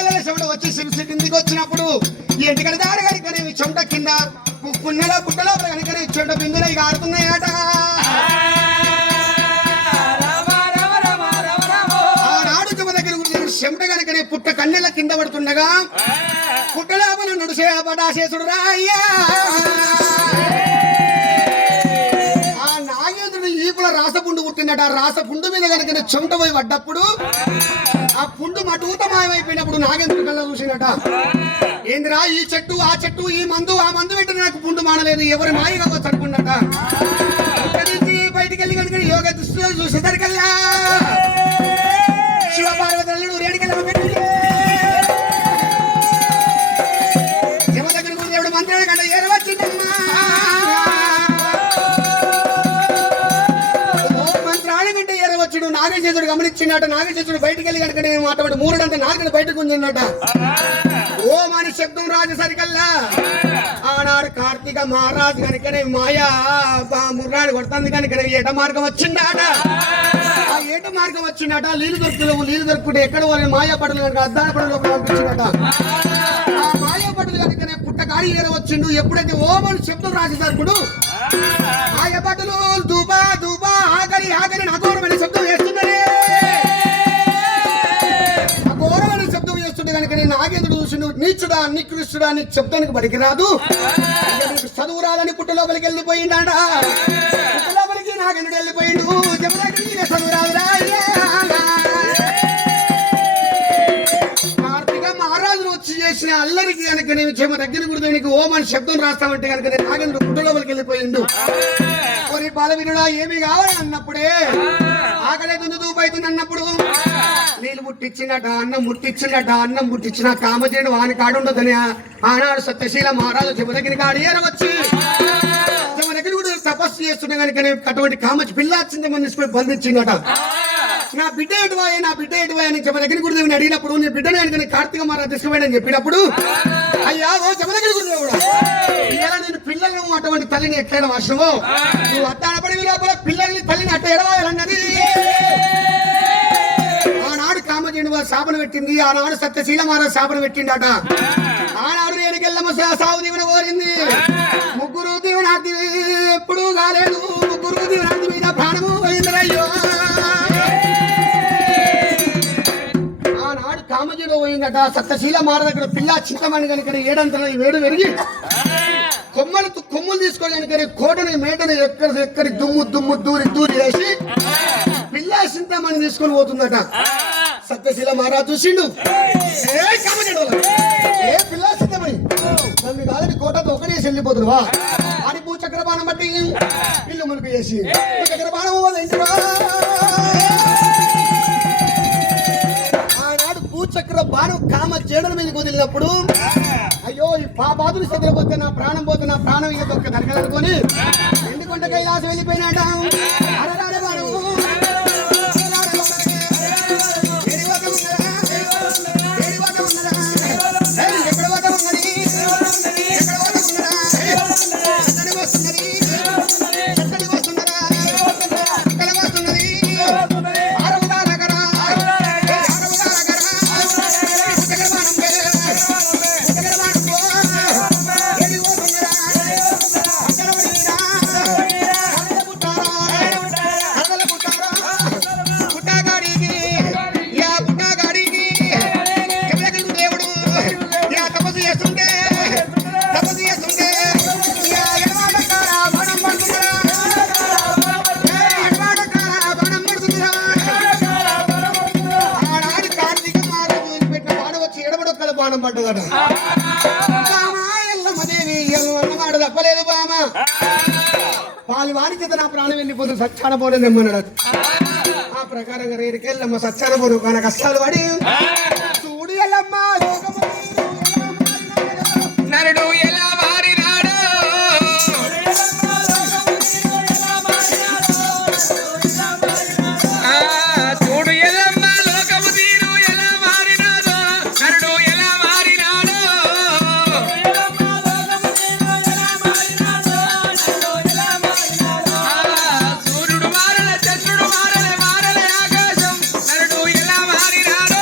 కళ్ళ చెమట వచ్చి సిరిసి కిందికి వచ్చినప్పుడు ఎంటికల దారి కనుకనే చెమట కింద పున్నెల పుట్టలో కనుకనే చెమట బిందులు ఇక ఆడుతున్నాయట. ఆనాడు చెమ దగ్గర చెమట కనుకనే పుట్ట కన్నెల కింద పడుతుండగా పుట్టలాపలు నడుసే పటాశేసుడు రాయ్యా. ఆ నాగేంద్రుడు ఈపుల రాసపుండు పుట్టిందట. ఆ రాసపుండు మీద కనుక చెమట పోయి పడ్డప్పుడు ఆ పుండు మటూత మాయమైపోయినప్పుడు నాగేంద్రుడు కళ్ళ చూసినట. ఏందిరా ఈ చెట్టు ఆ చెట్టు ఈ మందు ఆ మందు పెట్టిన నాకు పుండు మానలేదు, ఎవరి మాయ కావచ్చు అనుకున్నట. బయటికి వెళ్ళి కనుక యోగ దృష్టిలో చూసేసరికల్లా శివపార్వతులు రేడికెళ్ళ పెట్టి శివ దగ్గర కూడా దేవుడు మంత్రాల కంటే ఏరవచ్చిందమ్మా. మంత్రాల కంటే ఏరవచ్చుడు నాగేశ్వరుడు గమనించినట. నాగేశ్వరుడు బయటికి వెళ్ళి కనుక మాట్లాడు మూరడంతా నాలుగు బయటకు ఉందన్నట. ఓం అని శబ్దం రాజసరికల్లా ఆనాడు కార్తీక మహారాజు కనుకనే మాయా ముర్రాడు కొడుతుంది కనుక ఏట మార్గం వచ్చిందాట. ఆ ఏట మార్గం వచ్చిందట. నీళ్ళు దొరుకులేవు, నీళ్ళు దొరుకుతుంటే ఎక్కడ వాళ్ళ మాయా పడులు కనుక అద్దాన పడులు పంపించిందట. ఆ మాయా పడులు కనుకనే పుట్టకాడి ఏరవచ్చిండు. ఎప్పుడైతే ఓం అని శబ్దం రాజసరుకుడు మాయా పడులు దూబా దూబా ఆగరి ఆగరి అఘోరమైన శబ్దం వేస్తున్నదే. అఘోరమైన శబ్దం వేస్తుండే కనుక నాగేంద్రుడు చూసిండు. నీచుడా నికృష్టుడా నీ శబ్దానికి పనికిరాదు, చదువు రాదని పుట్ట లోపలికి వెళ్ళిపోయిండా. పుట్ట లోపలికి నాగేంద్రుడు వెళ్ళిపోయిండు. చదువు రాదురా. కార్తీక మహారాజును వచ్చి చేసిన అల్లరికి కనుక నేను చెమ దగ్గర గురుదేవునికి ఓం అని శబ్దం రాస్తామంటే కనుక నాగేంద్రుడు పుట్ట లోపలికి వెళ్ళిపోయిండు. కొన్ని బాలవీరుడా ఏమి కావాలి అన్నప్పుడే ఆకలి దుందుదూపైతుంది అన్నప్పుడు నీళ్ళు ముట్టించినట, అన్నం ముట్టించినట. అన్నం ముట్టించిన కామజేడు వాని కాడుండదని ఆనాడు సత్యశీల మహారాజు చెమ దగ్గర కాడి ఏరవచ్చి చెమ దగ్గర కూడా తపస్సు చేస్తుండే కనుక అటువంటి కామచి పిల్ల వచ్చింది మన తీసుకొని బంధించిందట. నా బిడ్డ ఎటువాయి నా బిడ్డ ఎటువాయి అని చెమ దగ్గర గురుదేవుని అడిగినప్పుడు నీ బిడ్డను కనుక కార్తీక మహారాజు తీసుకుపోయాడని చెప్పినప్పుడు అయ్యా ఓ చెమ దగ్గర గురుదేవుడు ఇలా నేను పిల్లలను అటువంటి తల్లిని ఎట్లయిన వర్షమో నువ్వు అత్తాడపడి లోపల పిల్లల్ని తల్లిని అట్ట ఎడవాయాలన్నది. ఆనాడు కామజేను శాపన పెట్టింది, ఆనాడు సత్యశీల మహారాజు శాపన పెట్టిండట. ఆనాడు రేణుకెళ్ళమ్మ సాగు దీవెన కోరింది. ముగ్గురు దీవెనార్థి ఎప్పుడు కాలేదు, ముగ్గురు దీవెనార్థి మీద ప్రాణము పోయిందరయ్యో. ఆనాడు కామజేను పోయిందట. సత్యశీల మహారాజు దగ్గర పిల్ల చింతమని కనుక ఏడంతల వేడు పెరిగి కొమ్ములు తీసుకోవడానికి కోటని మేటని ఎక్కడి దుమ్ము దుమ్ము దూరి దూరి వేసి పిల్ల చింతమని తీసుకొని పోతుందట. సత్యశీల మహారాజు చూసిండు. ఏ పిల్ల చింతమని నన్ను కాదని కోటతో ఒకటేసి వెళ్ళిపోతున్నావా అని భూచక్ర బాణం బట్టి ఇల్లు మునుకు చేసి చక్ర బాణం ఆనాడు భూచక్ర బాణం కామ జేడల మీద కుదిలినప్పుడు అయ్యో ఈ పాపాదులు చదిలిపోతే నా ప్రాణం పోతే నా ప్రాణం ఇక ఒక్క దరకలనుకొని ఎండుకొండ కైలాసం వెళ్ళిపోయినాట. బాణం పడ్డదట. తప్పలేదు బామ పాలు వారి చేత నా ప్రాణం వెళ్ళిపోతుంది సచ్చాన పోలేదు ఎమ్మన్నాడు. ఆ ప్రకారంగా రేడికెళ్ళమ్మ సచ్చాన పోదు కానీ కష్టాలు పడి చూడు ఎల్లమ్మ నరుడు ఎలా మారినాడు చూడు ఎల్లమ్మ లోకము తీరు ఎలా మారినాడు నరుడు ఎలా మారినాడు సూర్యుడు మారల చంద్రుడు మారలే మారలే ఆకాశం నరుడు ఎలా మారినాడు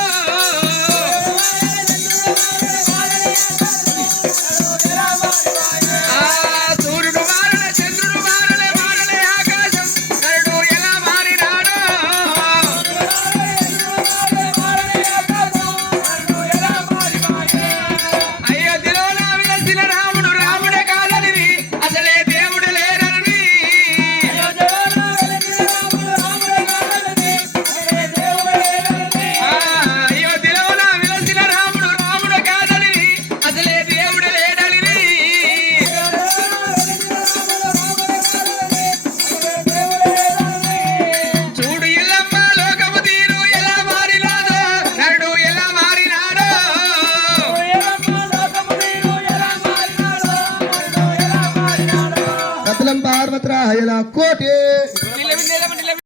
కాయల కోటే